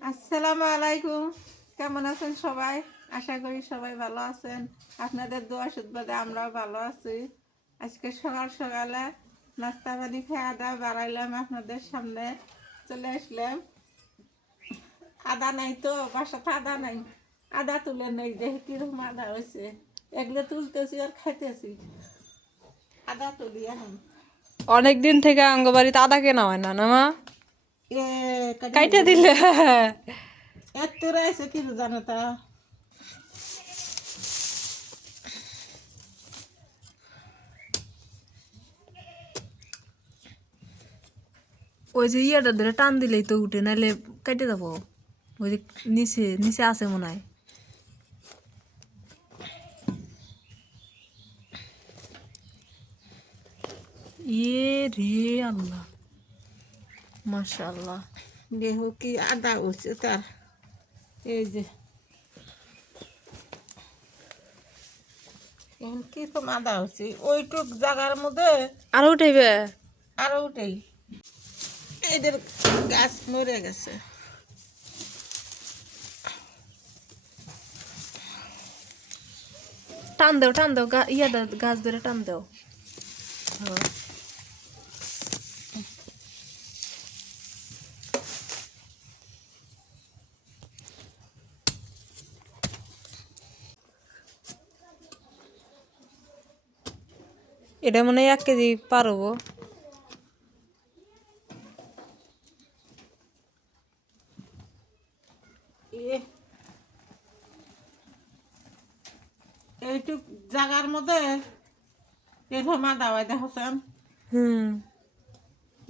আসসালামু আলাইকুম। কেমন আছেন সবাই? আশা করি সবাই ভালো আছেন। আপনাদের দোয়া আশীর্বাদে আমরাও ভালো আছি। আজকে সকাল সকালে নাস্তা পানি খাওয়া দাওয়া বাড়াইলাম, আপনাদের সামনে চলে আসলাম। আদা নাই তো, বাসাতে আদা নাই, আদা তুলে নেই, দেখি কিরকম আদা হয়েছে। এগুলো তুলতেছি আর খাইতেছি। আদা তুলি এখন। অনেক দিন থেকে অঙ্গবাড়িতে আদা কেনা হয় না না মা, এ কাইটা দিলে এত রয়েছে কি জানো তা? ওই যে ইয়েটা ধরে টান দিলেই তো উঠে, নাহলে কেটে যাবো। ওই যে নিচে নিচে আছে মনে হয়। ইয়ে রে আল্লাহ, মাশাআল্লাহ। দেহ কি আদা হচ্ছে তার। এই যে এখন কিরকম আদা হচ্ছে, ওইটুক জায়গার মধ্যে আরো উঠাইবে। আরো উঠেই এদের গাছ মরে গেছে। টান দেও টান দেও, ইয়া গাছ ধরে টান দেও। হ্যাঁ। এটা মনে হয় 1 কেজি পারবো। এইটুক জায়গার মধ্যে এরকম আদা হয় দেখছেন।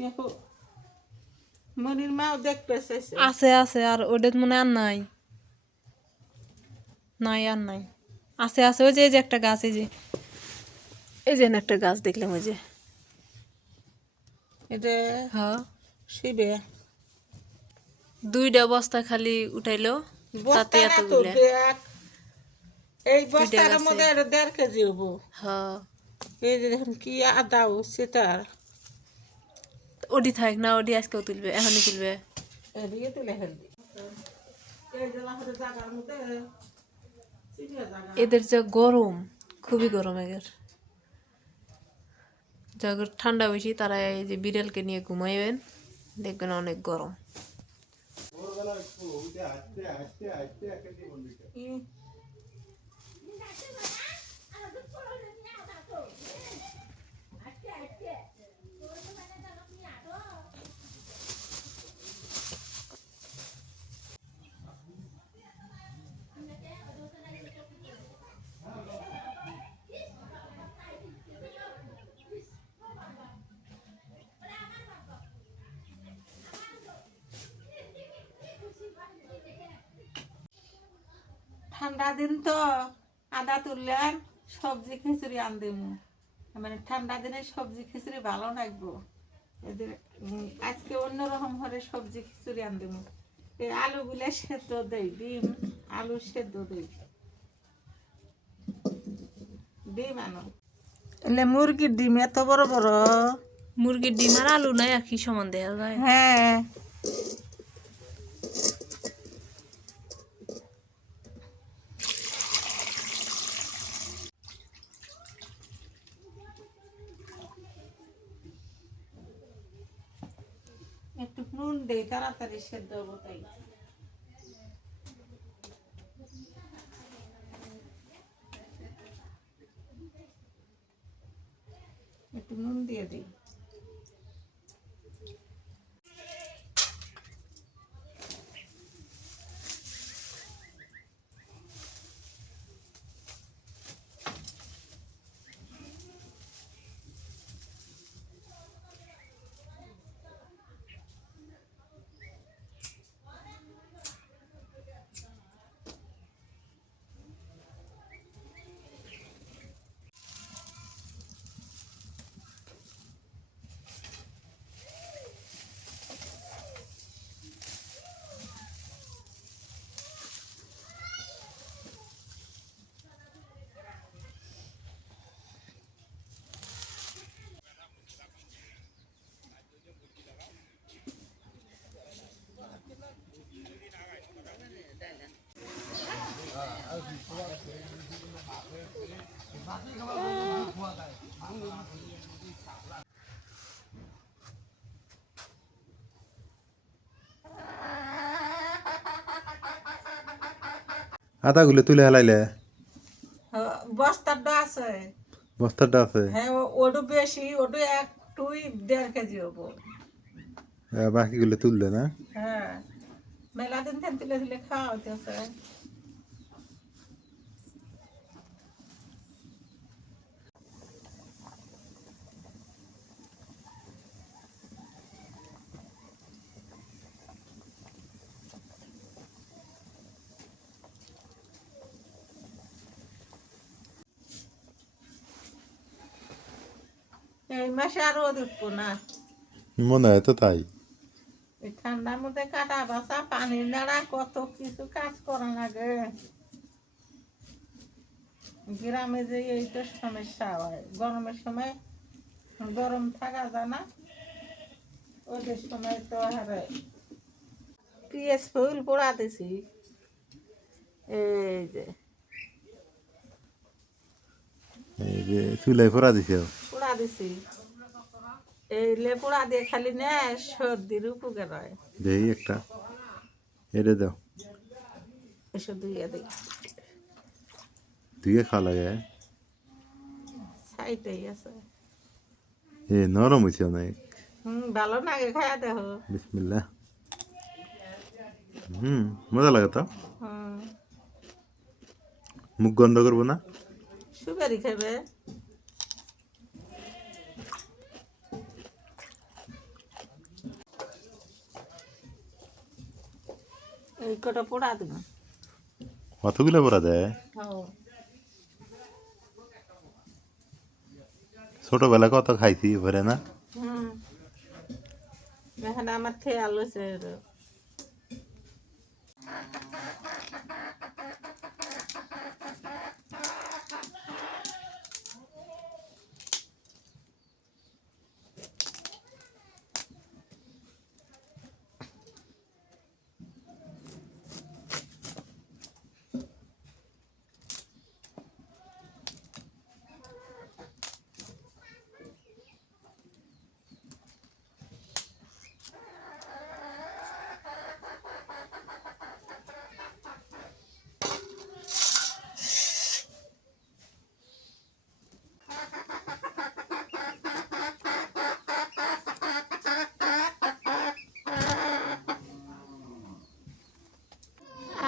দেখো মনির মাও দেখতে চাইছে। আছে আছে, আর ওটা মনে হয় আর নাই। নাই আর নাই, আছে আছে। ওই যে এই যে একটা গাছ, এই যে একটা গাছ দেখলাম, ওই যে। এটা হ্যাঁ, শিবে 2টা বস্তা খালি উঠাইলো, তাতে বস্তা না তো, এতগুলা। দেখ এই 2টা বস্তার গাছে। মধ্যে এটা 1.5 কেজি হবো। হ্যাঁ, এই যে দেখুন কি আদা হচ্ছে তার। ওডি থাক না, ওডি আজকেও তুলবে, এখনই তুলবে। এদিকে তুলে ফেলবি। এই যে লাহোরের জায়গার মধ্যে চিনিয়া জায়গা। এদের যে গরম, খুবই গরম এদের। যাদের ঠান্ডা বেশি তারা এই যে বিড়ালকে নিয়ে ঘুমাইবেন, দেখবেন অনেক গরম। ই- ঠান্ডা দিন তো আদা তুললাম, সবজি খিচুড়ি আন দিমু। মানে ঠান্ডা দিনে সবজি খিচুড়ি ভালো লাগবো এদের। আজকে অন্যরকম করে সবজি খিচুড়ি আন দিমু। এই আলুগুলো সেদ্ধ দেই, ডিম আলু সেদ্ধ দেই, ডিম আনো। এলে মুরগির ডিম এত বড় বড়। মুরগির ডিম আর আলু নাই একই সমান দেওয়া যায়। হ্যাঁ একটু নুন দেই, তাড়াতাড়ি সেদ্ধ হবো তাই। একটু নুন দিয়ে দিই। আটাগুলো তুলে হেলাইলে বস্তাটা আছে বস্তাটা আছে হ্যাঁ ওটু বেশি ওটু একটুই 1.5 কেজি হবো বাকিগুলো তুললে না হ্যাঁ মেলা দিন থেকে তুলে তুলে খাওয়া হইতেছে এই মাসে আর রোদ উঠবো না মনে হয় তো তাই এই ঠান্ডার মধ্যে কাটা বাসা পানি নাড়া কত কিছু কাজ করা লাগে গ্রামে যে এই তো সমস্যা হয় গরমের সময় গরম থাকা যায় না ওদের সময় তো হারে পিএস ফুল পোড়া দিছি এই যে এই যে চুলাই ফোড়া দিছে পোড়া দিছি এই লেপুড়া দিয়ে খালি নে সর্দির উপকার হয় দেই একটা এটা দাও এসব দিয়ে দিই ধুয়ে খাওয়া লাগে সাইটেই আছে এ নরম হয়েছে অনেক ভালো লাগে খায়া দেখো বিসমিল্লাহ মজা লাগে তো হুম মুখ গন্ধ করবো না সুপারি খাবে এই কটা পোড়া দেবো অতগুলো পড়া যায় ছোটবেলা কত খাইছি এবারে না হুম এখানে আমার খেয়াল হয়েছে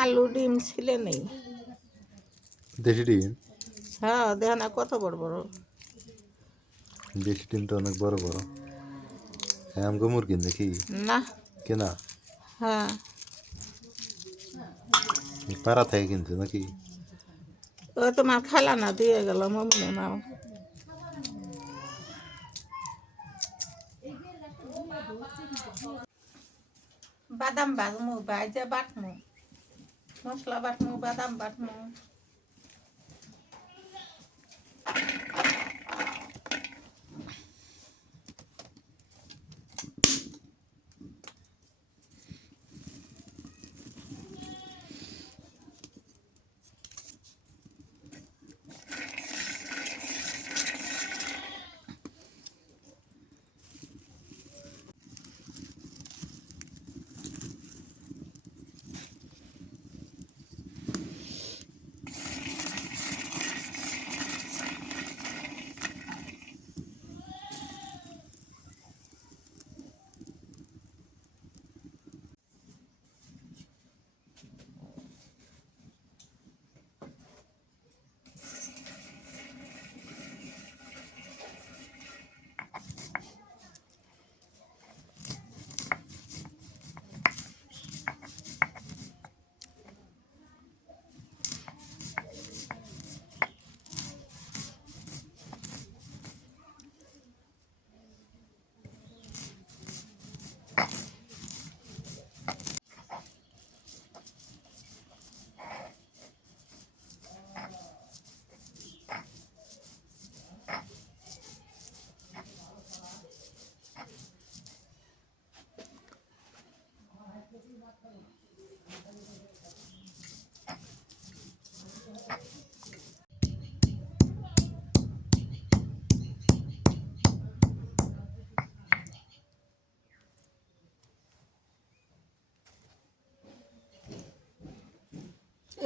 আলু ডিম ছিলে নেই দেশি ডিম হ্যাঁ দেখো না কত বড় বড় দেশি ডিম তো অনেক বড় বড় হ্যাঁ আমগো মুরগি নাকি না কেনা হ্যাঁ পাড়া থেকে কিনছে নাকি ও তোমার খালা না দিয়ে গেল মমনে মাও বাদাম বাজমু বাইজা বাটমু মশলা বাটমু বাদাম বাটমু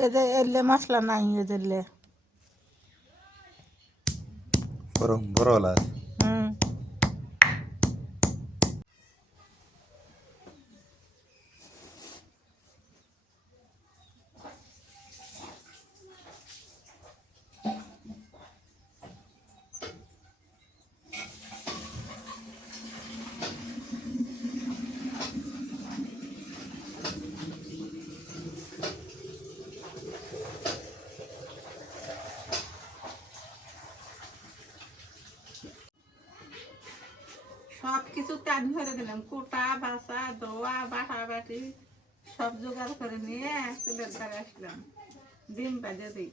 এদের এলে মশলা নাই এদেরলে। বড় হলা হুম। সব কিছু টান করে দিলাম, কুটা বাছা ধোয়া বাটা বাটি সব জোগাড় করে নিয়ে চুলের ধারে আসলাম। ডিম বাজে দিই।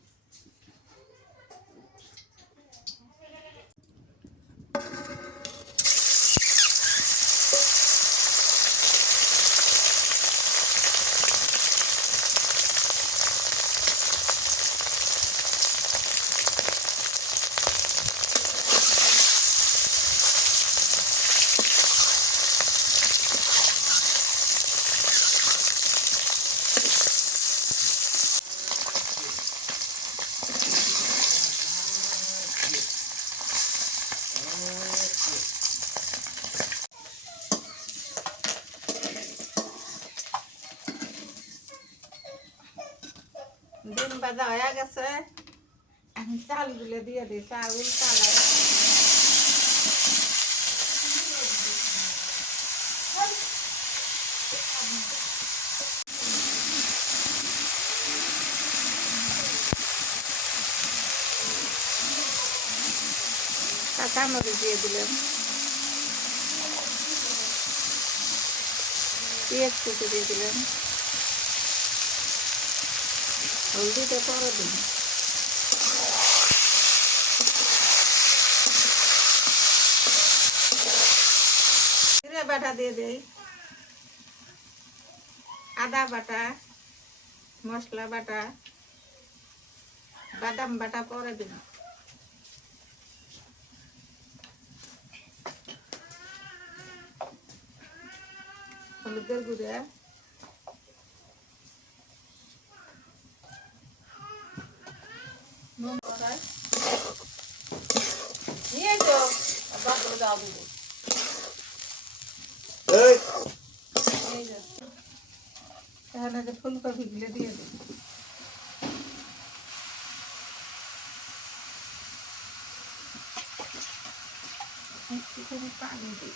ডিম ভাজা হয়ে গেছে, এখন চালগুলো দিয়ে দিই। চাউল চালাই কাঁচামরিচ দিয়ে দিলাম, পেঁয়াজ কুচি দিয়ে দিলাম, হলদিটা পরে দিন, জিরে বাটা দিয়ে দেই, আদা বাটা, মশলা বাটা, বাদাম বাটা পরে দিন, হলুদের গুঁড়া, নুন কড়াই নিয়ে যাও, বাপরে দাও দেবো। এই যে এখানে যে ফুলকপিগুলো দিয়ে দিই, একটুখানি পানি দিই,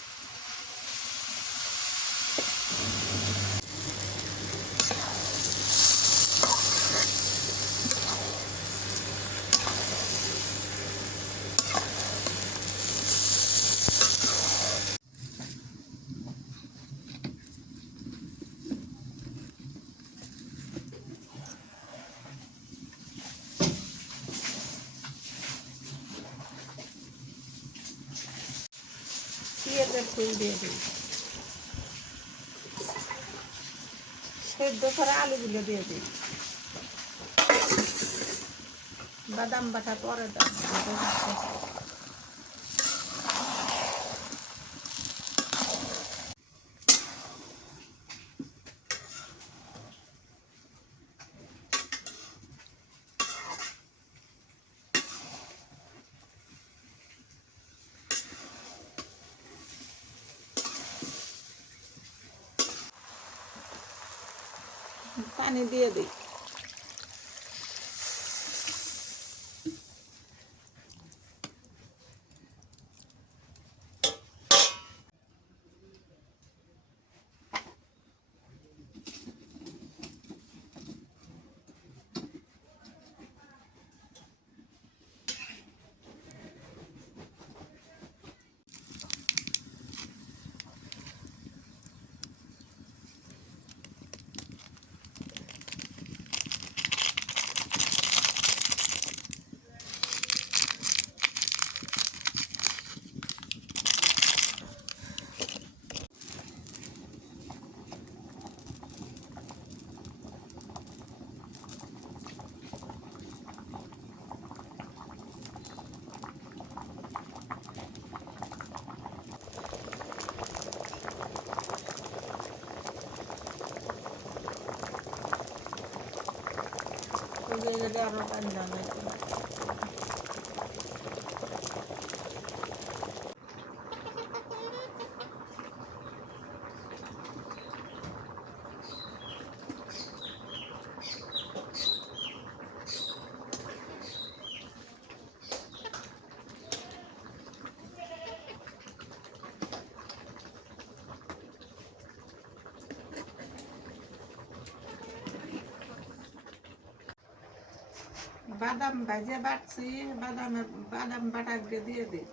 পেঁয়াজের ফুল দিয়ে দিই, সেদ্ধ করে আলুগুলো দিয়ে দিই, বাদাম বাটা পরে দাও। পানি দিয়ে দিই, করে আরো পানি ঢালাই বাদাম ভাজে বাটছি, বাদাম বাটা দিয়ে দিই।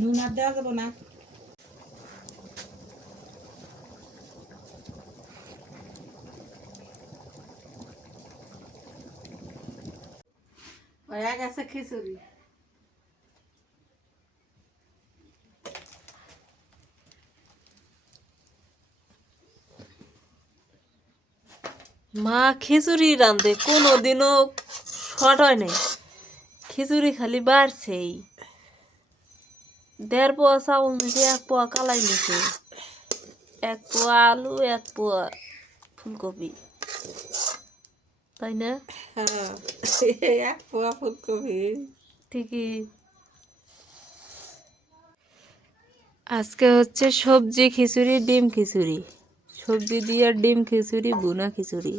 নুন আর দেওয়া যাবো না। হয়ে গেছে খিচুড়ি। মা খিচুড়ি রান্ধে কোনোদিনও শর্ট হয় নাই, খিচুড়ি খালি বাড়ছেই। 1.5 পোয়া চাউল নিছে, 1 পোয়া কালাই নিছে, 1 পোয়া আলু, 1 পোয়া ফুলকপি, তাই না? হ্যাঁ, এক পোয়া ফুলকপি। ঠিকই। আজকে হচ্ছে সবজি খিচুড়ি, ডিম খিচুড়ি, সবজি দিয়ে ডিম খিচুড়ি, বুনা খিচুড়ি,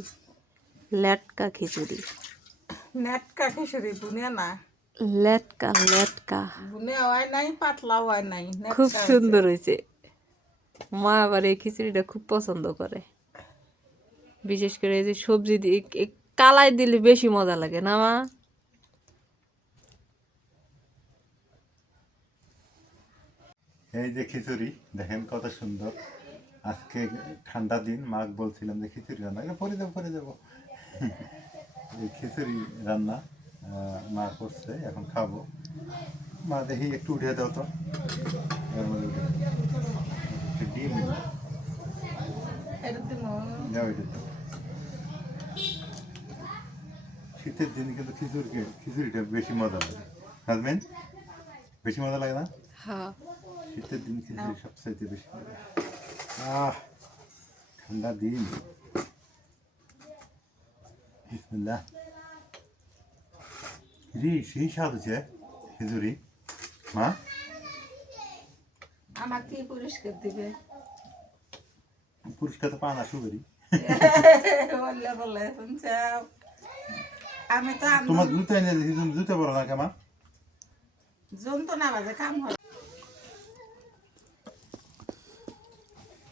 লেটকা খিচুড়ি। নেটকা খিচুড়ি, বুনে না। লেটকা লেটকা বুনে হয় নাই, পাতলাও হয় নাই, খুব নেটকা সুন্দর হয়েছে। মা আবার এই খিচুড়িটা খুব পছন্দ করে, বিশেষ করে এই যে সবজি দিয়ে কালাই দিলে বেশি মজা লাগে না মা? এই যে খিচুড়ি দেখেন কত সুন্দর। আজকে ঠান্ডা দিন, মাক বলছিলাম যে খিচুড়ি রান্না করে দেবো। এই খিচুড়ি রান্না মা করছে, এখন খাবো। মা দেখি একটু উঠে দাও তো, এর মধ্যে উঠে দাও। একটু ডিম এটা দিমু। দাও, এটা দাও। শীতের দিন কিন্তু খিচুড়িটা বেশি মজা লাগে। হাজবেন্ড, বেশি মজা লাগে না? হ্যাঁ। শীতের দিন খিচুড়ি সবচাইতে বেশি মজা। ঠান্ডা দিন। বিসমিল্লাহ। সেই স্বাদ হচ্ছে খিচুড়ি। মা আমার কি পুরস্কার দিবে? পুরস্কার তো পান আসু করি। বললে বলে শুনছ, আমি তো তোমার জুতো এনে দিয়েছি, তুমি জুতো পরো না কেমন? জন্তু না বাজে কাম হয়।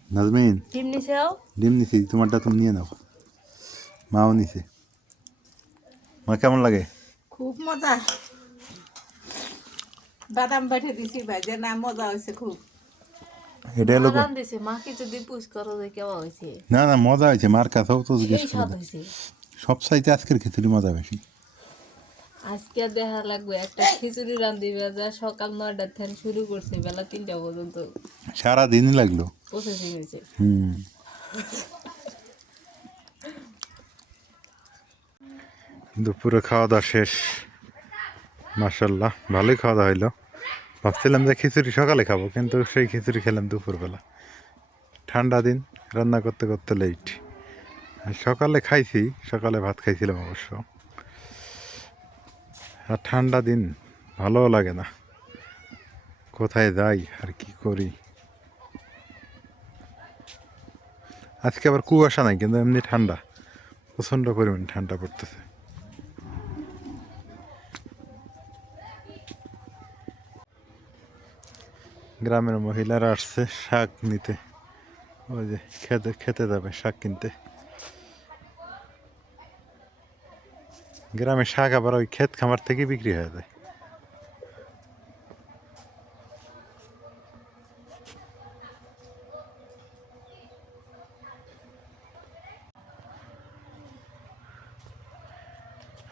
নাজমিন, ডিম নিছেও? ডিম নিছি, তোমারটা তুমি নিয়ে নাও। মাও নিছে। মা কেমন লাগে? খুব মজা। বাদাম বেটে দিছি ভাইজে, না মজা হয়েছে খুব। এটা হলো রান দিছে, মাকে যদি পুষ করো যে কেমন হয়েছে। না না, মজা হয়েছে। মার কাছেও তো জিজ্ঞেস সেই করে স্বাদ দাও। হয়েছে। সব চাইতে আজকের খিচুড়ি মজা বেশি। আজকে দেখা লাগবে একটা খিচুড়ি রান্ধিবে, যা সকাল 9টার থেকে শুরু করছে, বেলা 3টা পর্যন্ত সারাদিনই লাগলো। প্রসেসিং হয়েছে। দুপুরে খাওয়া দাওয়া শেষ। মাশাল্লাহ, ভালোই খাওয়া দাওয়া হইলো। ভাবছিলাম যে খিচুড়ি সকালে খাবো, কিন্তু সেই খিচুড়ি খেলাম দুপুরবেলা। ঠান্ডা দিন, রান্না করতে করতে লেট। সকালে খাইছি, সকালে ভাত খাইছিলাম অবশ্য। আর ঠান্ডা দিন ভালোও লাগে না, কোথায় যাই আর কি করি। আজকে আবার কুয়াশা নাই, কিন্তু এমনি ঠান্ডা, প্রচণ্ড পরিমাণে ঠান্ডা পড়তেছে। গ্রামের মহিলারা আসছে শাক নিতে, ওই যে খেতে যাবে শাক কিনতে। গ্রামের শাক আবার ওই ক্ষেত খামার থেকে বিক্রি হয়ে যায়।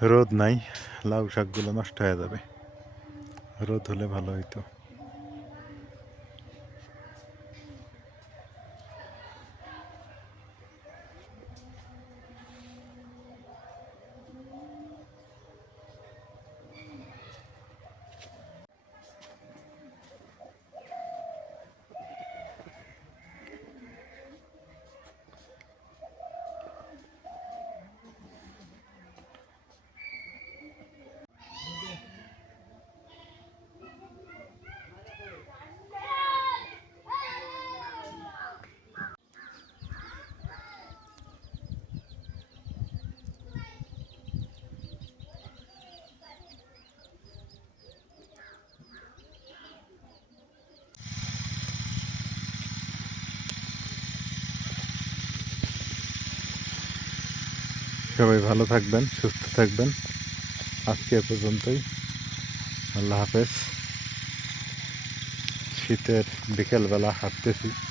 রোদ নাই, লাউ শাকগুলো নষ্ট হয়ে যাবে। রোদ হলে ভালো হইতো। সবাই ভালো থাকবেন, সুস্থ থাকবেন। আজকে এ পর্যন্তই। আল্লাহ হাফেজ। শীতের বিকেলবেলা হাঁটতেছি।